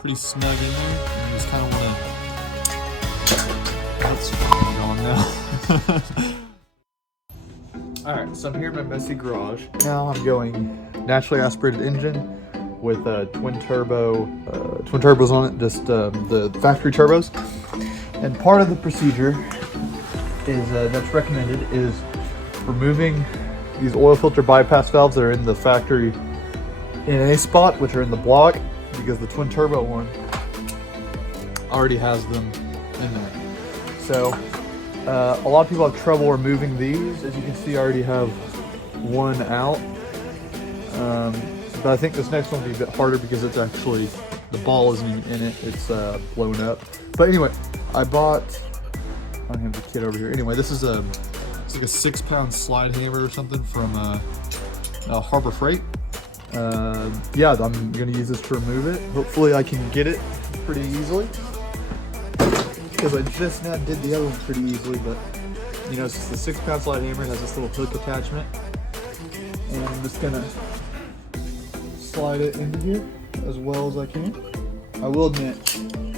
pretty snug in there. And you just kind of want to. That's fucking gone now. Alright, so I'm here in my messy garage. Now I'm going naturally aspirated engine with twin turbos on it, just the factory turbos. And part of the procedure is that's recommended is removing these oil filter bypass valves that are in the factory NA spot, which are in the block, because the twin turbo one already has them in there. So a lot of people have trouble removing these. As you can see, I already have one out. But I think this next one will be a bit harder because it's actually, the ball isn't even in it, it's blown up. But anyway, I bought, I don't have the kit over here. Anyway, this is it's like a 6-pound slide hammer or something from Harbor Freight. Yeah, I'm gonna use this to remove it. Hopefully I can get it pretty easily, because I just now did the other one pretty easily, but you know, it's just the 6-pound slide hammer. It has this little hook attachment, and I'm just gonna slide it into here as well as I can. I will admit,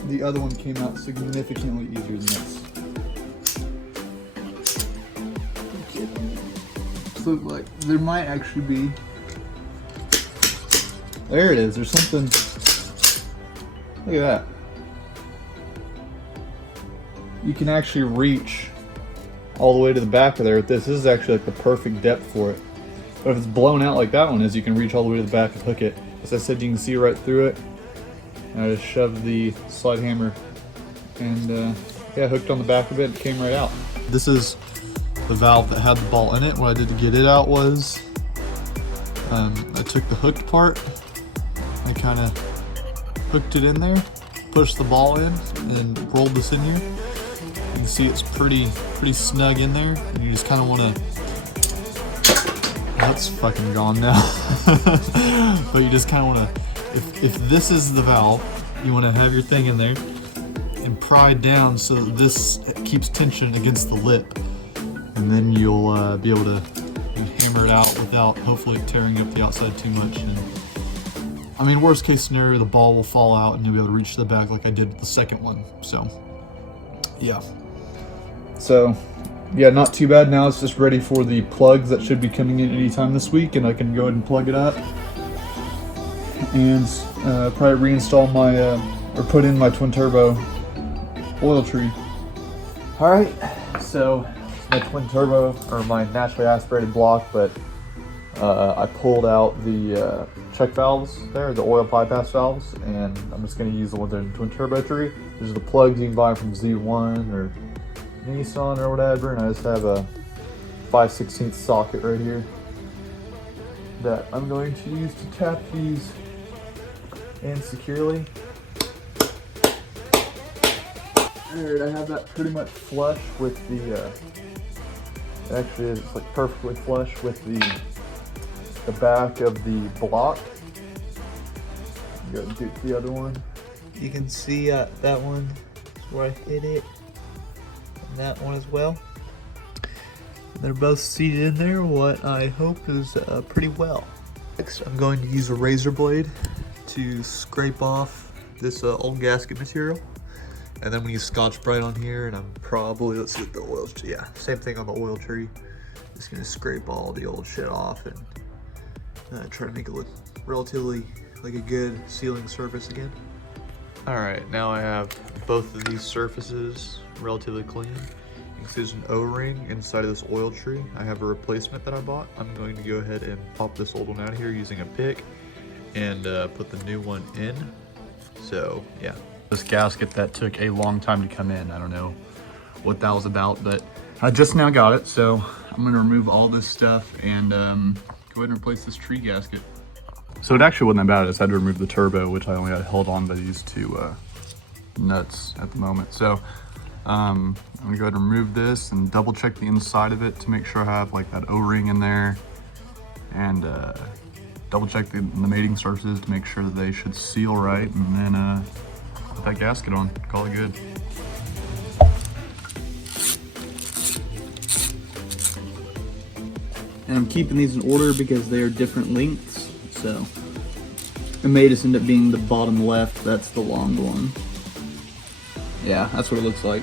the other one came out significantly easier than this. So like, there might actually be, there it is, there's something, look at that. You can actually reach all the way to the back of there with this. This is actually like the perfect depth for it. But if it's blown out like that one is, you can reach all the way to the back and hook it. As I said, you can see right through it. And I just shoved the slide hammer and yeah, hooked on the back of it, and it came right out. This is the valve that had the ball in it. What I did to get it out was I took the hooked part, I kind of hooked it in there, pushed the ball in, and rolled this in here. You can see it's pretty snug in there, and you just kind of want to. That's fucking gone now. But you just kind of want to, if this is the valve, you want to have your thing in there and pry down so that this keeps tension against the lip, and then you'll be able to hammer it out without hopefully tearing up the outside too much. And I mean, worst case scenario, the ball will fall out and you'll be able to reach to the back like I did with the second one. So yeah. So yeah, not too bad. Now it's just ready for the plugs that should be coming in anytime this week, and I can go ahead and plug it up and probably reinstall my or put in my twin turbo oil tree. All right, so it's my twin turbo, or my naturally aspirated block, but I pulled out the check valves there, the oil bypass valves, and I'm just going to use the ones in the twin turbo tree. These are the plugs you can buy from Z1 or Nissan or whatever, and I just have a 5/16 socket right here that I'm going to use to tap these in securely. Alright, I have that pretty much flush with the, actually it's like perfectly flush with the back of the block. Go do the other one. You can see that one where I hit it. That one as well. They're both seated in there, what I hope is pretty well. Next, I'm going to use a razor blade to scrape off this old gasket material. And then we use Scotch-Brite on here, and I'm probably, let's see the oil, yeah, same thing on the oil tree. Just gonna scrape all the old shit off and try to make it look relatively like a good sealing surface again. All right, now I have both of these surfaces relatively clean. You can see there's an O-ring inside of this oil tree. I have a replacement that I bought. I'm going to go ahead and pop this old one out of here using a pick and put the new one in. So yeah. This gasket that took a long time to come in. I don't know what that was about, but I just now got it. So I'm gonna remove all this stuff and go ahead and replace this tree gasket. So it actually wasn't that bad. I just had to remove the turbo, which I only had held on by these two nuts at the moment. So I'm gonna go ahead and remove this and double check the inside of it to make sure I have like that O-ring in there, and double check the mating surfaces to make sure that they should seal right, and then put that gasket on, call it good. And I'm keeping these in order because they are different lengths, so It may just end up being the bottom left, that's the long one. Yeah, that's what it looks like.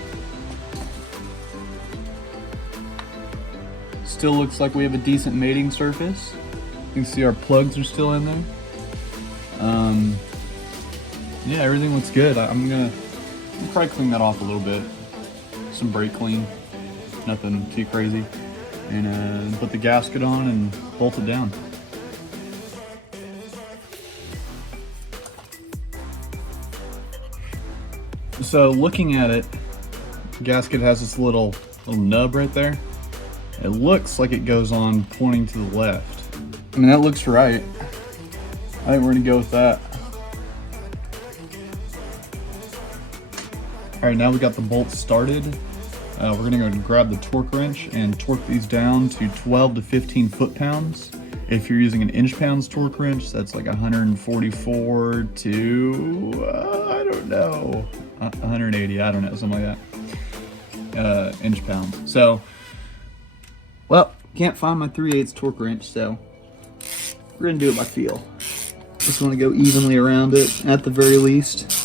Still looks like we have a decent mating surface. You can see our plugs are still in there. Yeah, everything looks good. I'm probably clean that off a little bit. Some brake clean, nothing too crazy. And put the gasket on and bolt it down. So looking at it, the gasket has this little nub right there. It looks like it goes on pointing to the left. I mean, that looks right. I think we're gonna go with that. All right, now we got the bolts started. We're gonna go and grab the torque wrench and torque these down to 12 to 15 foot-pounds. If you're using an inch-pounds torque wrench, that's like 144 to, I don't know, 180, I don't know, something like that, inch-pounds. So, well, can't find my 3/8 torque wrench, so we're gonna do it by feel. Just wanna go evenly around it, at the very least.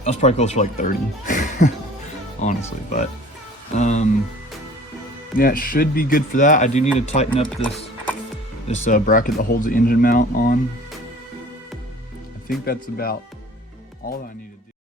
I was probably close to like 30, honestly, but yeah, it should be good for that. I do need to tighten up this bracket that holds the engine mount on. I think that's about all that I need to do.